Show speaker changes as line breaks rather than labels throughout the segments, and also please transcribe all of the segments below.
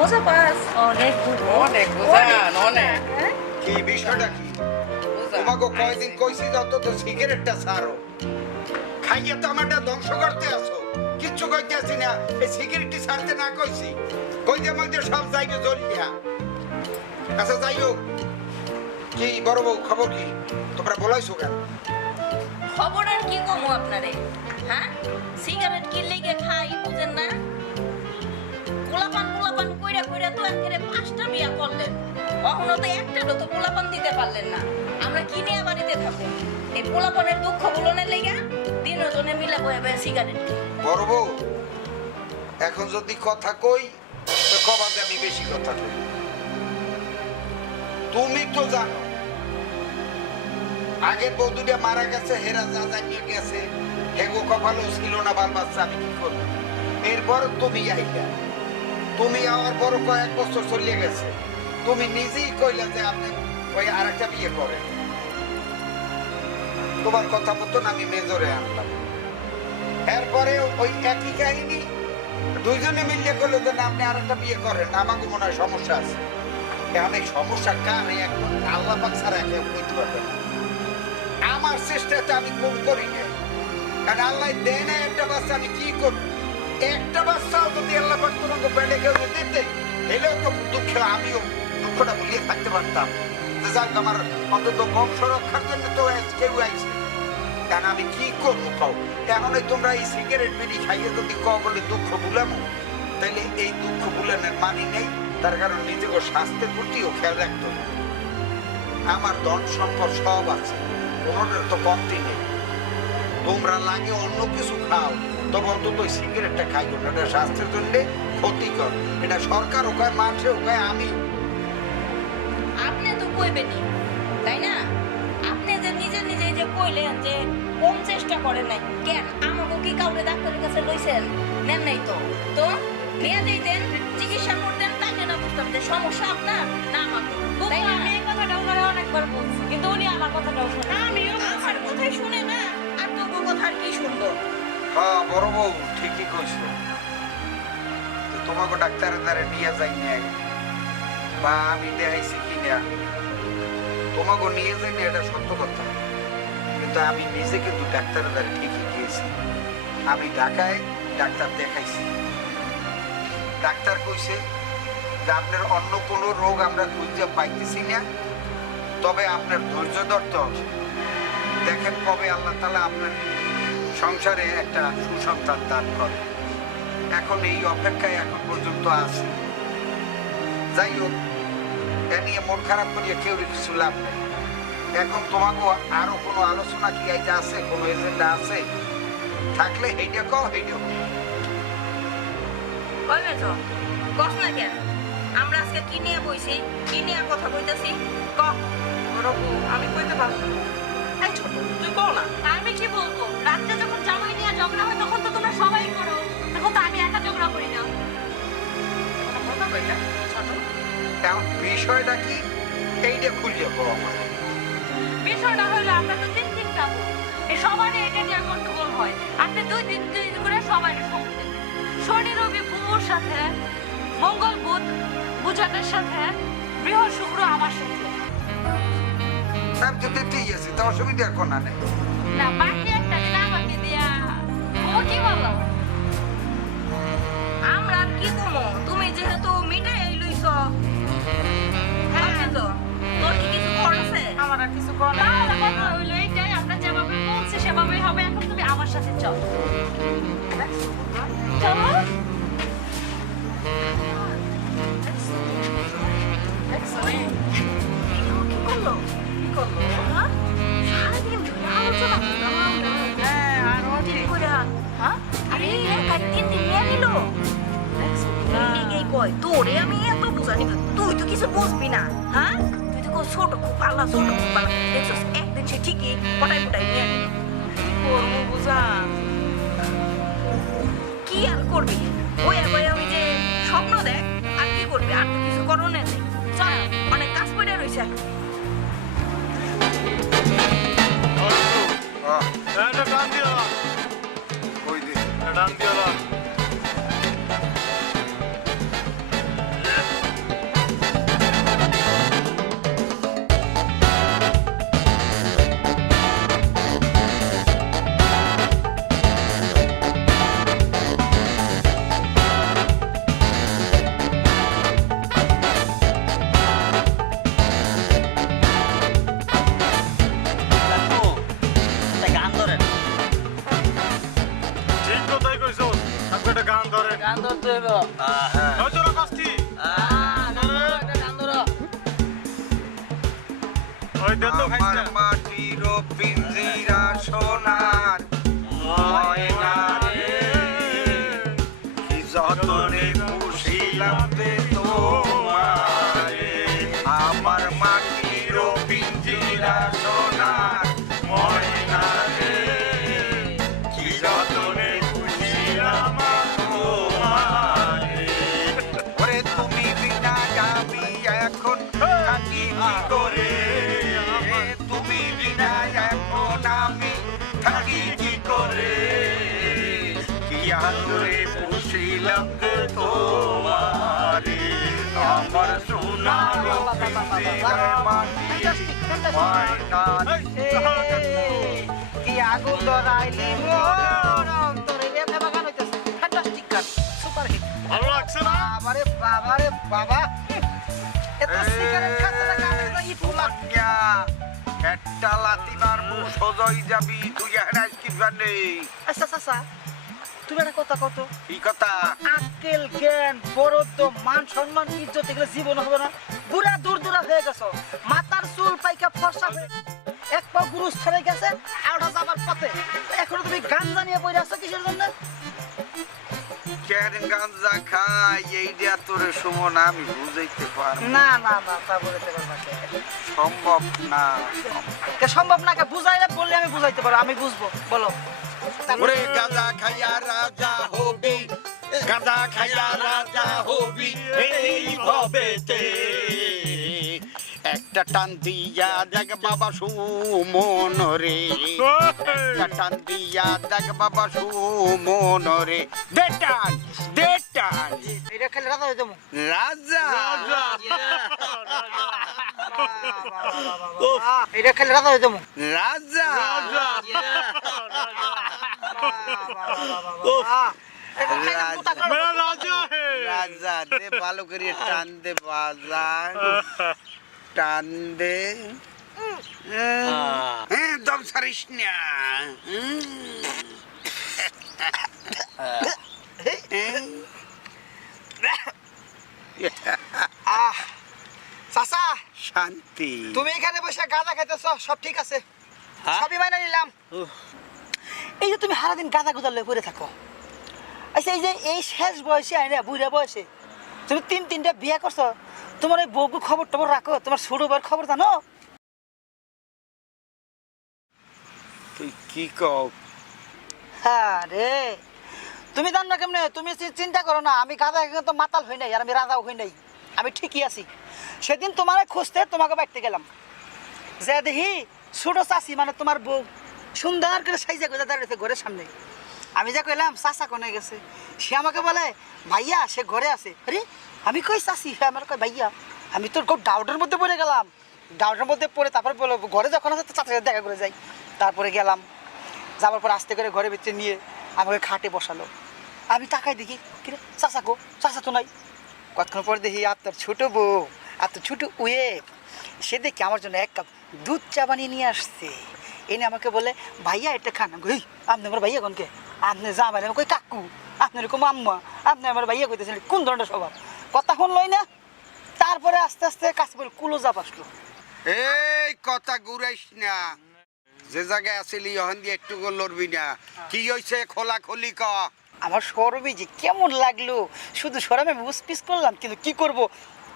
বোঝা পাস।
অনেক বুঝো
অনেক বুঝান অনেক
হ্যাঁ?
কি বিষয়টা কি? তোমাকে কয়দিন কইছি যত তো সিগারেটটা ছাড়ো। খাইয়ে তো আমারটা ধ্বংস করতে আসো। কিচ্ছু কইতে আসি না। এই সিগারেটটি ছাড়তে না কইছি। কইতে মধ্যে সব যাইবে জ্বলিয়া আচ্ছা যাই হোক। কি বড় বউ খবর কি? তোমরা বলাইছো কেন?
খবর আর কি কমু আপনারে? হ্যাঁ? সিগারেট কিনলে গিয়ে খাই বুঝেন না? পোলাপান পোলাপান কইরা কইরা তো একেবারে পাঁচটা বিয়া করলেন। কখনো তো একটারও তো পোলাপান দিতে পারলেন না। আমরা কিনে বাড়িতে থাকব? এই পোলাপানের দুঃখ গুলোনের লেগে তিনজনে মিলে বয়ে বয়ে সিগারেট।
বড় বউ, এখন যদি কথা কই, তো আমি বেশি কথা কই। তুমি তো জানো, আগের বৌদুটা মারা গেছে, হেরা যা জানিয়ে গেছে, হেগো কপালও ছিল না, বাল বাচ্চা, আমি কি করব? এরপর তুমি আইলা তুমি আমার বড় কয়েক বছর চলিয়ে গেছে। তুমি নিজেই কইলা যে আপনি ওই আরেকটা বিয়ে করেন। তোমার কথা মতন আমি মেজরে আনলাম। এরপরে ওই একই কাহিনী দুইজনে মিলিয়ে করল যে আপনি আরেকটা বিয়ে করেন। আমাকে মনে হয় সমস্যা আছে। এখন এই সমস্যা কার একদম আল্লাহ পাক ছাড়া একে বলতে পারবে আমার চেষ্টাটা আমি করি না কারণ আল্লাহ দেয় না একটা বাচ্চা, আমি কি করব? একটা বাচ্চাও যদি আল্লাহ পাক তোমাকে বেড়ে কেউ দিতে এলেও তো দুঃখে আমিও দুঃখটা ভুলিয়ে থাকতে পারতাম। যাক, আমার অন্তত বংশ রক্ষার জন্য তো কেউ আইছে। কেন আমি কি করব কও এখন এই তোমরা এই সিগারেট বিড়ি খাইয়ে যদি ক বলে দুঃখ ভুলামো, তাহলে এই দুঃখ ভুলানোর মানি নেই। তার কারণ নিজেকে স্বাস্থ্যের প্রতিও খেয়াল রাখতে আমার ধন সম্পদ সব আছে, কোনোটার তো কমতি নেই। তোমরা লাগে অন্য কিছু খাও। তবে অন্তত ওই সিগারেটটা খাইও না এটা স্বাস্থ্যের জন্য ক্ষতিকর। এটা সরকার ওখানে মানছে ওখানে আমিও
আপনি তো কইবেনই তাই না? আপনি যে নিজে নিজে যে কইলেন যে কম চেষ্টা করেন নাই কেন? আমাকে কি কাউকে ডাক্তারের কাছে লইছেন? নেন নাই তো। তো নিয়ে যাইতেন চিকিৎসা করতেন তাইলে না বুঝতাম যে সমস্যা আপনার না আমাকে। তাই না?
আমি এই কথাটা ওনারা অনেকবার বলছি কিন্তু উনি আমার কথাটাও শোনে
আমিও আমার কথাই শুনে না আর তোর কথা আর কি শুনব?
হ্যাঁ বড় বউ, ঠিকই কইছো। তো তোমাকে ডাক্তারের দ্বারা নিয়ে যাই বা আমি দেখাইছি কি না তোমাকে নিয়ে যাই এটা সত্য কথা। কিন্তু আমি নিজে কিন্তু ডাক্তারের দ্বারা ঠিকই গিয়েছি। আমি ঢাকায় ডাক্তার দেখাইছি। ডাক্তার কইছে যে আপনার অন্য কোনো রোগ আমরা খুঁজে পাইতেছি না, তবে আপনার ধৈর্য ধরতে হবে। দেখেন কবে আল্লাহ তালা আপনার সংসারে একটা সুসন্তান দান করে। এখন এই অপেক্ষায় এখন পর্যন্ত আছে। যাই হোক এ নিয়ে মন খারাপ করিয়া কেউ কিছু লাভ নেই। এখন তোমাকে আরও কোনো আলোচনা কি আইতে আছে কোনো এজেন্ডা আছে? থাকলে এইটা কও এইটা।
কইবে তো কস না কেন? আমরা আজকে কি নিয়ে বইছি? কি নিয়ে কথা কইতাছি? ক।
আমি কইতে পারব না। এই ছোট তুই বল না? আমি কি বলব? রাত্রে ঝগড়া হয় তখন তো তোমরা সবাই করো। তখন তো আমি একা ঝগড়া করি না।
এখন বিষয়টা কি? এইটা খুঁজে আমার
বিষয়টা হলো আমরা তো তিন দিন যাব এই সবারই এটা নিয়ে গন্ডগোল হয়। আপনি দুই দিন দুই দিন করে সবাই সম্মতি দেন। শনি রবি সাথে মঙ্গল বুধ বুঝানের সাথে বৃহস্পতি শুক্র আমার সাথে।
আমি তো দিতেই আছি তো অসুবিধা কোনো নেই।
না বাকি
তুমি
আমার সাথে চল চলো
কি করল কি করল হ্যাঁ সারাদিন ধরে আলোচনা করলাম
হ্যাঁ আর ওটি
কইরা হ্যাঁ আরে একা তিন দিন নিয়ে নিল এই কয় তোরে আমি এত বুঝানি তুই তো কিছু বুঝবি না হ্যাঁ তুই তো কই ছোট খুব পাল্লা ছোট খুব পাল্লা দেখছিস একদিন সে ঠিকই পটাই পটাই নিয়ে নিল ওই
দেন
তো
বাবারে বাবারে বাবা এত সিগারেট খাচ্ছে না গানে তো ইট ফুলা
একটা লাথি মারবো সোজই যাবি তুই এখানে কি জানি
আচ্ছা তুমি একটা কথা কত
কি কথা
আক্কেল জ্ঞান বরদ্দ মান সম্মান ইজ্জত এগুলো জীবন হবে না। বুড়া দূর দূরা হয়ে গেছো। মাথার চুল পাইকা ফর্সা হয়ে এক পা গুরুস্থানে গেছে আউটা যাবার পথে। এখনও তুমি গান জানিয়ে বই আছো কিসের জন্য?
কেন গাঞ্জা খাই? এইটা তোর সুমন আমি বুঝাইতে পারব
না। না না তা বলতে পারবা
সম্ভব না।
কে সম্ভব না কে? বুঝাইলে বললে আমি বুঝাইতে পারব আমি বুঝব। বলো।
ওরে গাঁজা খাইয়া রাজা হবি। গাঁজা খাইয়া রাজা হবি এই ভবেতে একটা টান দিয়া দেখ বাবা সুমন রে একটা টান দিয়া দেখ বাবা সুমন রে দে টান দে টান
এটা খেলে রাজা হয়ে যাব
রাজা
এটা খেলে রাজা হয়ে যাব
রাজা
রাজা হে
রাজা। দে ভালো করে টান দে বাজার টান দে। হ্যাঁ দম সারিস না।
আহ চাচা।
শান্তি।
তুমি এখানে বসে গাঁজা খাইতেছ সব ঠিক আছে?
হ্যাঁ?
সবই মাইনা নিলাম। এই যে তুমি সারাদিন গাঁজা গুজা লয়ে পড়ে থাকো। আচ্ছা এই যে এই শেষ বয়সে আইনা বুড়া বয়সে তুমি তিন তিনটা বিয়ে করছ তোমার ওই বউকে খবর টবর রাখো তোমার ছোট বউয়ের খবর জানো?
তুই কি কও?
হ্যাঁ রে তুমি জানো না কেমনে তুমি চিন্তা করো না আমি খেয়ে তো মাতাল হই নাই আর আমি রাজাও হই নাই আমি ঠিকই আছি। সেদিন তোমার খুঁজতে তোমাকে বাড়তে গেলাম। যে দেখি ছোট চাষি মানে তোমার বউ সুন্দর করে সাইজা গোজা দাঁড়িয়েছে ঘরের সামনে। আমি যা কইলাম চাষা কোনে গেছে? সে আমাকে বলে ভাইয়া সে ঘরে আছে। আরে আমি কই চাষি সে আমার কয় ভাইয়া আমি তোর খুব ডাউটের মধ্যে পড়ে গেলাম। ডাউটের মধ্যে পড়ে তারপর বলে ঘরে যখন আছে চাচার সাথে দেখা করে যাই। তারপরে গেলাম। যাওয়ার পর আস্তে করে ঘরের ভিতরে নিয়ে আমাকে খাটে বসালো। আমি তাকাই দেখি কিরে চাচা গো চাচা তো নাই। কতক্ষণ পরে দেখি আপনার ছোট বউ আপনার ছোট উয়ে সে দেখি আমার জন্য এক কাপ দুধ চা বানিয়ে নিয়ে আসছে। এনে আমাকে বলে ভাইয়া এটা খান। আমি কই, "এই, আপনি আমার ভাইয়া কোনকে? আপনি যা আমি কই কাকু আপনার এরকম আম্মা আপনি আমার ভাইয়া কইতেছেন কোন ধরনের স্বভাব? কথা শুনলই না তারপরে আস্তে আস্তে কাছে বলে কুলো যা আসলো
এই কথা ঘুরাইস না। যে জায়গায় আসিলি ওখান দিয়ে একটু লড়বি না। কি হয়েছে খোলা খোলি ক?
আমার সরবি যে কেমন লাগল। শুধু সরমে আমি পিস করলাম কিন্তু কি করব?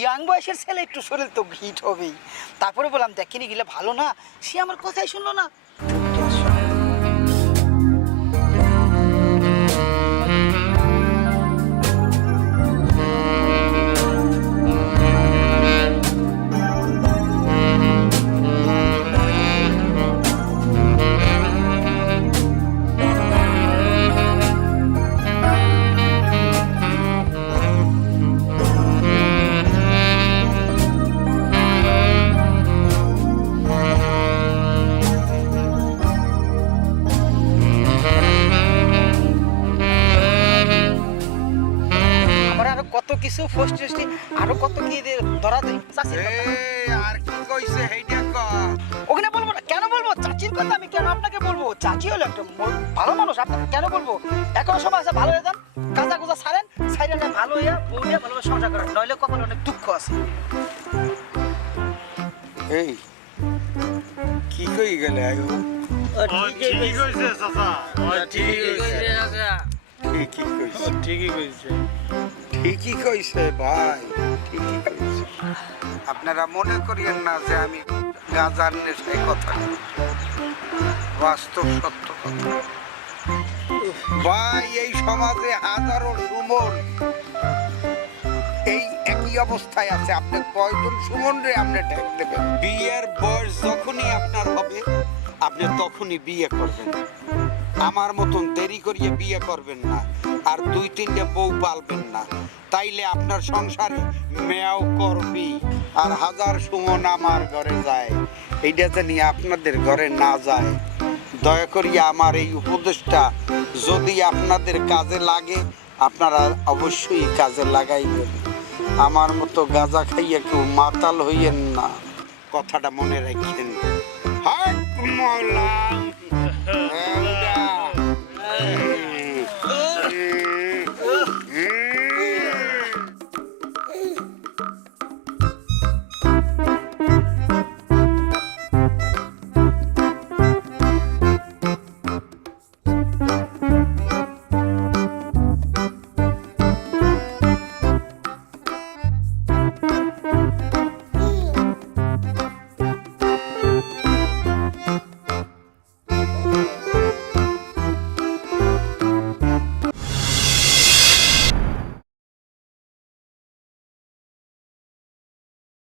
ইয়াং বয়সের ছেলে একটু শরীর তো হিট হবেই। তারপরে বললাম দেখিনি গেলে ভালো না? সে আমার কথাই শুনলো না। চাচি হলো একটা ভালো মানুষ আপনাকে কেন বলব? এখনও সময় আছে ভালো হয়ে যান। কাজা কুজা ছাড়েন ছাইরে ভালো হলে কপালে অনেক দুঃখ আছে।
এই কি কই গেলে আয়ু?
ও ঠিকই কইছে চাচা। ও ঠিকই কইছে
ঠিকই কইছে।
ঠিকই কইছে।
ঠিকই কইছে ভাই ঠিকই কইছে। আপনারা মনে করিয়েন না যে আমি গাজার নেশায় কথা। বাস্তব সত্য কথা। ভাই, এই সমাজে হাজারো সুমন। এই একই অবস্থায় আছে। আপনি কয়জন সুমন রে আপনি ট্যাগ দেবেন? বিয়ের বয়স যখনই আপনার হবে, আপনি তখনই বিয়ে করবেন। আমার মতন দেরি করিয়ে বিয়ে করবেন না, আর দুই তিনটে বউ পালবেন না। তাইলে আপনার সংসারে মেয়াও করবি, আর হাজার সুমন আমার ঘরে যায়। এইটা জানি আপনাদের ঘরে না যায় দয়া করিয়া আমার এই উপদেশটা যদি আপনাদের কাজে লাগে, আপনারা অবশ্যই কাজে লাগাইবেন। আমার মতো গাঁজা খাইয়া কেউ মাতাল হইয়েন না। কথাটা মনে রাখেন। হ্যাঁ